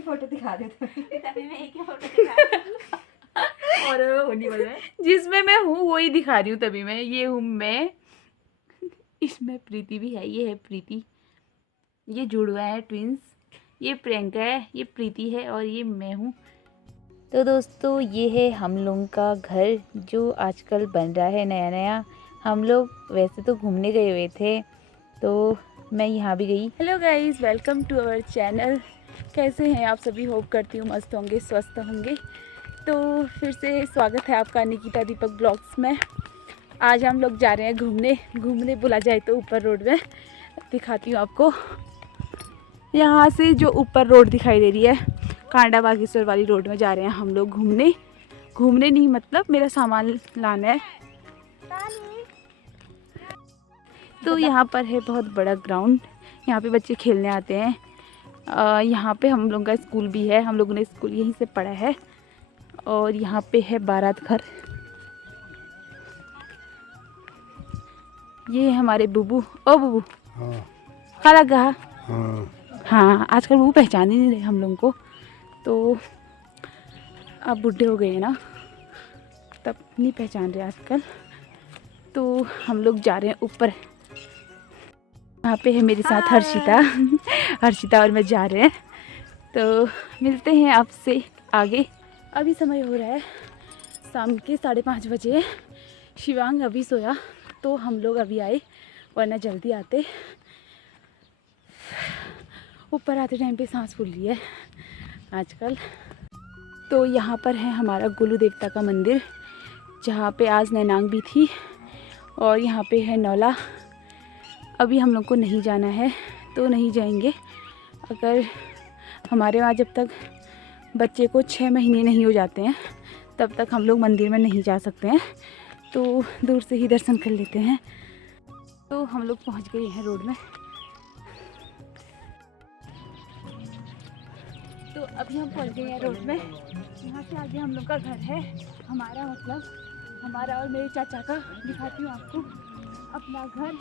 की फोटो दिखा दे तभी मैं एक ही फोटो दिखा और होने वाला है जिसमें मैं हूँ वही दिखा रही हूँ। तभी मैं ये हूँ मैं, इसमें प्रीति भी है, ये है प्रीति, ये जुड़वा है ट्विंस, ये प्रियंका है, ये प्रीति है और ये मैं हूँ। तो दोस्तों ये है हम लोगों का घर जो आजकल बन रहा है नया नया। हम लोग वैसे तो घूमने गए हुए थे तो मैं यहाँ भी गई। Hello guys, welcome to our channel. कैसे हैं आप सभी? होप करती हूँ मस्त होंगे, स्वस्थ होंगे। तो फिर से स्वागत है आपका निकिता दीपक ब्लॉग्स में। आज हम लोग जा रहे हैं घूमने बोला जाए तो ऊपर रोड में। दिखाती हूँ आपको, यहाँ से जो ऊपर रोड दिखाई दे रही है कांडा बागेश्वर वाली रोड में जा रहे हैं हम लोग घूमने नहीं, मतलब मेरा सामान लाना है। तो यहाँ पर है बहुत बड़ा ग्राउंड, यहाँ पे बच्चे खेलने आते हैं। यहाँ पे हम लोगों का स्कूल भी है, हम लोगों ने स्कूल यहीं से पढ़ा है। और यहाँ पे है बारात घर। ये है हमारे बुबू। ओ बुबू, क्या लगा? हाँ, आजकल वो पहचान ही नहीं रहे हम लोगों को, तो अब बुढ़े हो गए ना, तब नहीं पहचान रहे आजकल। तो हम लोग जा रहे हैं ऊपर। यहाँ पे है मेरे साथ हर्षिता और मैं जा रहे हैं। तो मिलते हैं आपसे आगे। अभी समय हो रहा है शाम के 5:30 बजे। शिवांग अभी सोया तो हम लोग अभी आए, वरना जल्दी आते। ऊपर आते टाइम पे सांस फूल रही है आजकल। तो यहाँ पर है हमारा गुलू देवता का मंदिर, जहाँ पे आज नैनांग भी थी। और यहाँ पे है नौला। अभी हम लोग को नहीं जाना है तो नहीं जाएंगे। अगर हमारे वहाँ जब तक बच्चे को 6 महीने नहीं हो जाते हैं तब तक हम लोग मंदिर में नहीं जा सकते हैं, तो दूर से ही दर्शन कर लेते हैं। तो हम लोग पहुँच गए हैं रोड में। तो अभी हम पहुँच गए हैं रोड में। यहाँ से आगे हम लोग का घर है, हमारा मतलब हमारा और मेरे चाचा का। दिखाती हूँ आपको अपना घर।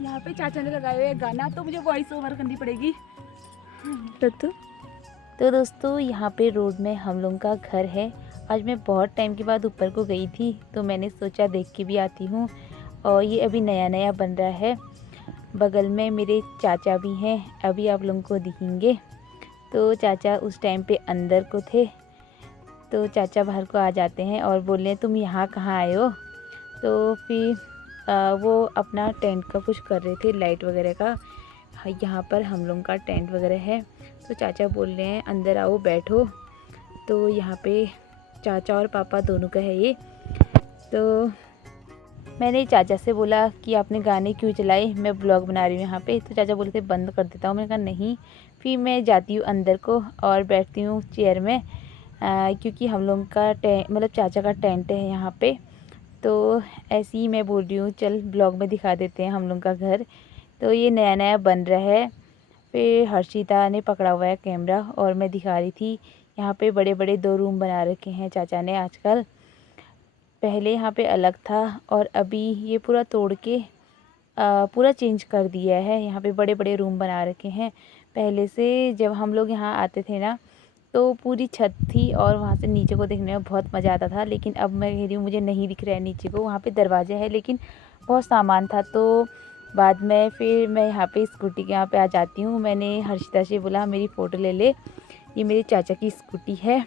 यहाँ पे चाचा ने लगाए हुए गाना, तो मुझे वॉइस ओवर करनी पड़ेगी। तो दोस्तों यहाँ पे रोड में हम लोगों का घर है। आज मैं बहुत टाइम के बाद ऊपर को गई थी तो मैंने सोचा देख के भी आती हूँ। और ये अभी नया नया बन रहा है। बगल में मेरे चाचा भी हैं, अभी आप लोगों को दिखेंगे। तो चाचा उस टाइम पे अंदर को थे, तो चाचा बाहर को आ जाते हैं और बोल रहे हैं तुम यहाँ कहाँ आए हो। तो फिर वो अपना टेंट का कुछ कर रहे थे, लाइट वगैरह का। यहाँ पर हम लोगों का टेंट वगैरह है। तो चाचा बोल रहे हैं अंदर आओ बैठो। तो यहाँ पे चाचा और पापा दोनों का है ये। तो मैंने चाचा से बोला कि आपने गाने क्यों चलाए, मैं ब्लॉग बना रही हूँ यहाँ पे। तो चाचा बोले थे बंद कर देता हूँ। मैंने कहा नहीं। फिर मैं जाती हूँ अंदर को और बैठती हूँ चेयर में, क्योंकि हम लोगों का मतलब चाचा का टेंट है यहाँ पे। तो ऐसे ही मैं बोल रही हूँ चल ब्लॉग में दिखा देते हैं हम लोग का घर। तो ये नया नया बन रहा है। फिर हर्षिता ने पकड़ा हुआ है कैमरा और मैं दिखा रही थी। यहाँ पे बड़े बड़े 2 रूम बना रखे हैं चाचा ने आजकल। पहले यहाँ पे अलग था और अभी ये पूरा तोड़ के पूरा चेंज कर दिया है। यहाँ पे बड़े बड़े रूम बना रखे हैं। पहले से जब हम लोग यहाँ आते थे ना तो पूरी छत थी और वहाँ से नीचे को देखने में बहुत मज़ा आता था। लेकिन अब मैं कह रही हूँ मुझे नहीं दिख रहा है नीचे को। वहाँ पे दरवाज़ा है लेकिन बहुत सामान था, तो बाद में फिर मैं यहाँ पे स्कूटी के यहाँ पे आ जाती हूँ। मैंने हर्षिता से बोला मेरी फ़ोटो ले ले, ये मेरे चाचा की स्कूटी है।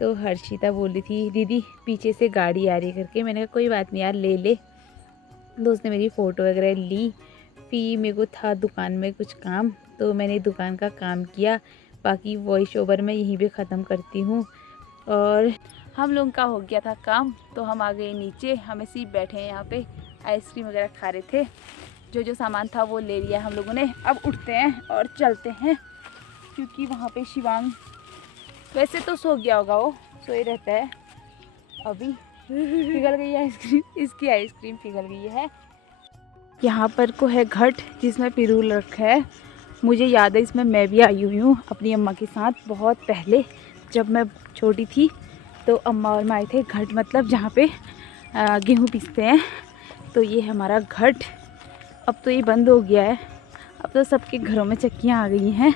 तो हर्षिता बोल रही थी दीदी पीछे से गाड़ी आ रही करके। मैंने कहा कोई बात नहीं यार ले ले। तो उसने मेरी फ़ोटो वगैरह ली। फिर मेरे को था दुकान में कुछ काम, तो मैंने दुकान का काम किया। बाकी वॉइस ओवर मैं यहीं पे ख़त्म करती हूँ। और हम लोगों का हो गया था काम तो हम आ गए नीचे। हम ऐसे ही बैठे हैं यहाँ पे, आइसक्रीम वगैरह खा रहे थे। जो सामान था वो ले लिया हम लोगों ने। अब उठते हैं और चलते हैं, क्योंकि वहाँ पे शिवांग वैसे तो सो गया होगा, वो सोए रहता है। अभी पिघल गई है आइसक्रीम, इसकी आइसक्रीम पिघल गई है। यहाँ पर को है घट जिसमें पिरूल रखा है। मुझे याद है इसमें मैं भी आई हुई हूँ अपनी अम्मा के साथ बहुत पहले, जब मैं छोटी थी। तो अम्मा और मैं आए थे घट, मतलब जहाँ पे गेहूँ पीसते हैं। तो ये है हमारा घट। अब तो ये बंद हो गया है, अब तो सबके घरों में चक्कियाँ आ गई हैं,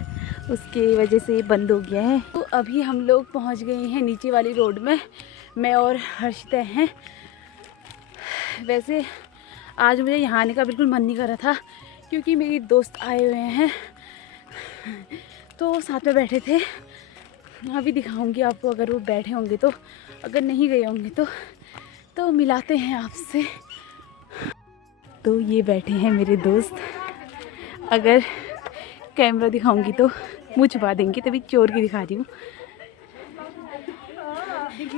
उसकी वजह से ये बंद हो गया है। तो अभी हम लोग पहुंच गए हैं नीचे वाली रोड में, मैं और हर्षिता हैं। वैसे आज मुझे यहाँ आने का बिल्कुल मन नहीं कर रहा था, क्योंकि मेरी दोस्त आए हुए हैं तो साथ में बैठे थे। अभी दिखाऊंगी आपको, अगर वो बैठे होंगे तो, अगर नहीं गए होंगे तो मिलाते हैं आपसे। तो ये बैठे हैं मेरे दोस्त, अगर कैमरा दिखाऊंगी तो मुँह छुपा देंगे, तभी चोर की दिखा रही हूँ।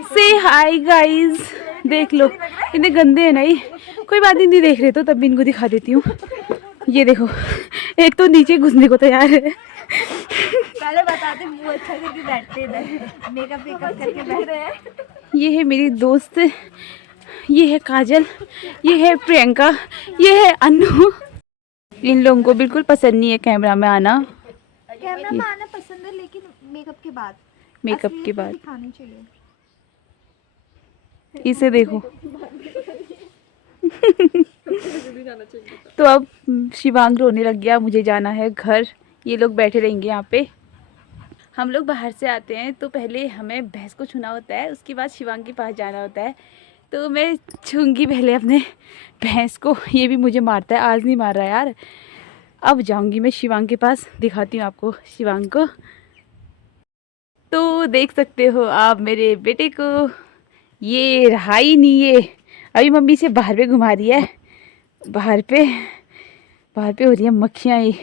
से हाय गाइस, देख लो इतने गंदे हैं नहीं, कोई बात नहीं देख रहे तो तब भी इनको दिखा देती हूँ। ये देखो, एक तो नीचे घुसने को तैयार है। पहले बताते मुंह अच्छा करके बैठते इधर, मेकअप करके बैठ रहे हैं। ये है मेरी दोस्त, ये है काजल, ये है प्रियंका, ये है अनु। इन लोगों को बिल्कुल पसंद नहीं है कैमरा में आना। कैमरा में आना पसंद है, लेकिन मेकअप के बाद, मेकअप के बाद दिखानी चाहिए। इसे देखो। तो अब शिवांग रोने लग गया, मुझे जाना है घर। ये लोग बैठे रहेंगे यहाँ पे। हम लोग बाहर से आते हैं तो पहले हमें भैंस को छूना होता है, उसके बाद शिवांग के पास जाना होता है। तो मैं छूंगी पहले अपने भैंस को। ये भी मुझे मारता है, आज नहीं मार रहा यार। अब जाऊंगी मैं शिवांग के पास, दिखाती हूँ आपको शिवांग को। तो देख सकते हो आप मेरे बेटे को, ये रहा ही नहीं। ये अभी मम्मी से बाहर पे घुमा रही है, बाहर पे हो रही है मक्खियाँ। ये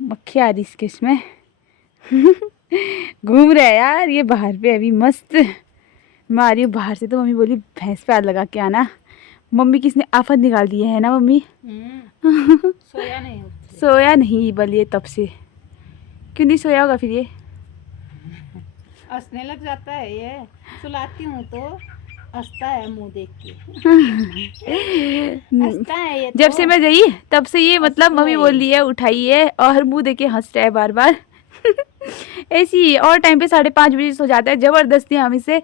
मक्खियाँ आ रही इसके इसमें घूम रहा है यार ये बाहर पे अभी मस्त। मैं आ रही हूँ बाहर से तो मम्मी बोली भैंस पे हाथ लगा के आना। मम्मी किसने आफत निकाल दी है ना मम्मी। सोया नहीं बल ये तब से। क्यों नहीं सोया होगा फिर ये? हंसने लग जाता है ये, सुलाती हूँ तो हंसता है मुंह देख के। हंसता है ये तो। जब से मैं गई तब से ये मतलब मम्मी बोल रही है उठाइए, और मुंह देख के हंस रहा है बार बार। ऐसी और टाइम पे 5:30 बजे सो जाता है। ज़बरदस्ती हम इसे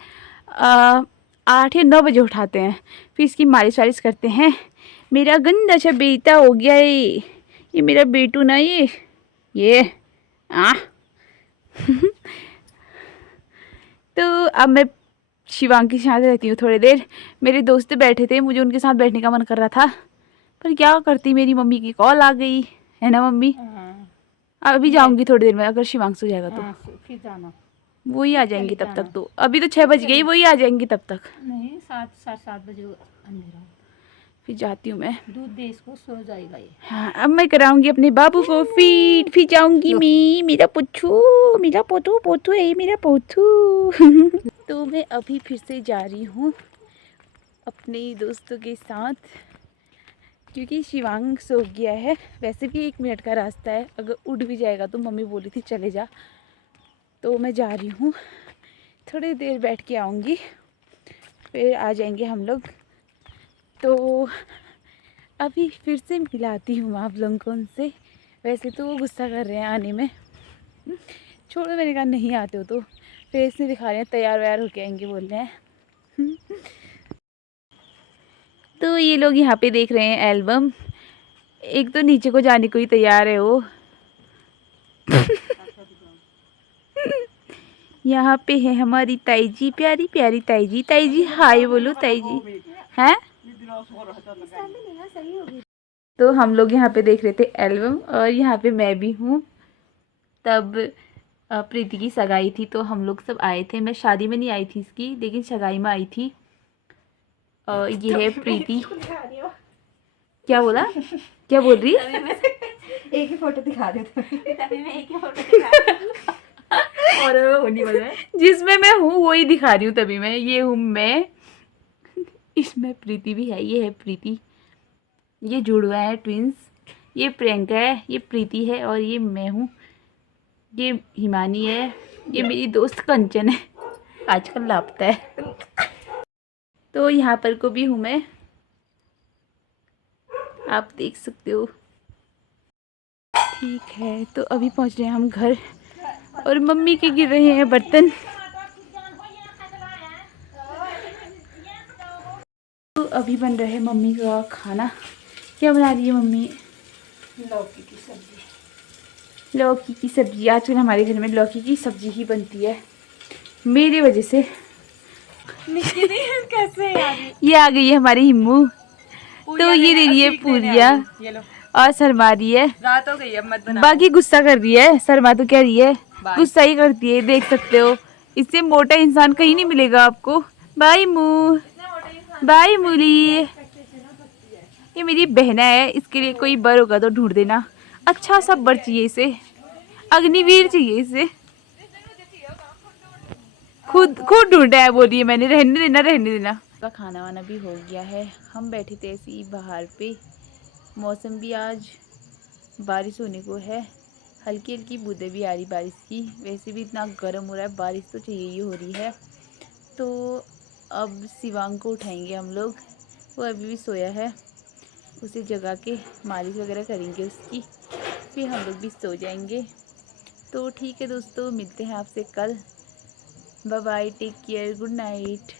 8 या 9 बजे उठाते हैं, फिर इसकी मालिश वालिश करते हैं। मेरा गंदा सा बेटा हो गया है ये मेरा बेटू ना ये तो अब मैं शिवांग के साथ रहती हूँ थोड़ी देर। मेरे दोस्त बैठे थे, मुझे उनके साथ बैठने का मन कर रहा था, पर क्या करती, मेरी मम्मी की कॉल आ गई है ना मम्मी। अभी जाऊंगी थोड़ी देर में, अगर शिवांग सो जाएगा तो फिर जाना। वही आ जाएंगे तब तक। तो अभी तो 6 बज गई, वही आ जाएंगी तब तक। नहीं, 7 बजे अंधेरा, फिर जाती हूँ मैं। दूध दे इसको, सो जाएगा ये। हाँ, अब मैं कराऊंगी अपने बाबू को फीड, फिर जाऊंगी मैं। मेरा पोछू, मेरा पोतू है मेरा पोतू। तो मैं अभी फिर से जा रही हूँ अपने दोस्तों के साथ, क्योंकि शिवांग सो गया है। वैसे भी 1 मिनट का रास्ता है, अगर उठ भी जाएगा तो मम्मी बोली थी चले जा। तो मैं जा रही हूँ, थोड़ी देर बैठ के आऊँगी, फिर आ जाएंगे हम लोग। तो अभी फिर से मिलाती हूँ आप लोगों को उनसे। वैसे तो वो गुस्सा कर रहे हैं आने में, छोड़ो, मैंने कहा नहीं आते हो तो। फेस नहीं दिखा रहे हैं, तैयार वैयार होके आएंगे बोल रहे हैं। तो ये लोग यहाँ पे देख रहे हैं एल्बम। एक तो नीचे को जाने को ही तैयार है वो। यहाँ पे है हमारी ताई जी, प्यारी प्यारी ताई जी। ताई जी हाय बोलो ताई जी। हैं? तो हम लोग यहाँ पे देख रहे थे एल्बम, और यहाँ पे मैं भी हूँ। तब प्रीति की सगाई थी तो हम लोग सब आए थे। मैं शादी में नहीं आई थी इसकी, लेकिन सगाई में आई थी। और ये है प्रीति। क्या बोला, क्या बोल रही? एक ही फोटो दिखा दे तभी मैं एक ही फोटो दिखा और होनी वाला है। जिसमें मैं हूँ वही दिखा रही हूँ। तभी मैं, ये हूँ मैं, इसमें प्रीति भी है। ये है प्रीति, ये जुड़वा है ट्विंस। ये प्रियंका है, ये प्रीति है, और ये मैं हूँ। ये हिमानी है, ये मेरी दोस्त कंचन है, आजकल लापता है। तो यहाँ पर को भी हूँ मैं, आप देख सकते हो। ठीक है, तो अभी पहुँच रहे हैं हम घर, और मम्मी के गिर रहे हैं बर्तन। तो अभी बन रहा है मम्मी का खाना। क्या बना रही है मम्मी? लौकी की सब्जी। लौकी की सब्जी, आजकल हमारे घर में लौकी की सब्जी ही बनती है मेरी वजह से। कैसे यार? ये आ गई है हमारी हिम्मू, तो ये दे रही है पूरिया ये लो, और शर्मा रही है। रात हो गई है, मत बना। बाकी गुस्सा कर रही है, शर्मा तो कह रही है, गुस्सा ही करती है, देख सकते हो। इससे मोटा इंसान कहीं नहीं मिलेगा आपको। बाय मू, बाय मूली। ये मेरी बहना है, इसके लिए कोई बर होगा तो ढूंढ देना। अच्छा सा बर चाहिए इसे, अग्निवीर चाहिए इसे। खुद खुद ढूंढा है, बोलिए मैंने, रहने देना रहने देना। का खाना वाना भी हो गया है, हम बैठे थे ऐसे ही बाहर पे। मौसम भी आज बारिश होने को है, हल्की हल्की बूंदें भी आ रही बारिश की। वैसे भी इतना गर्म हो रहा है, बारिश तो चाहिए ही हो रही है। तो अब शिवांग को उठाएंगे हम लोग, वो अभी भी सोया है, उसे जगा के मालिश वगैरह करेंगे उसकी, फिर हम लोग भी सो जाएंगे। तो ठीक है दोस्तों, मिलते हैं आपसे कल। Bye bye, take care, good night.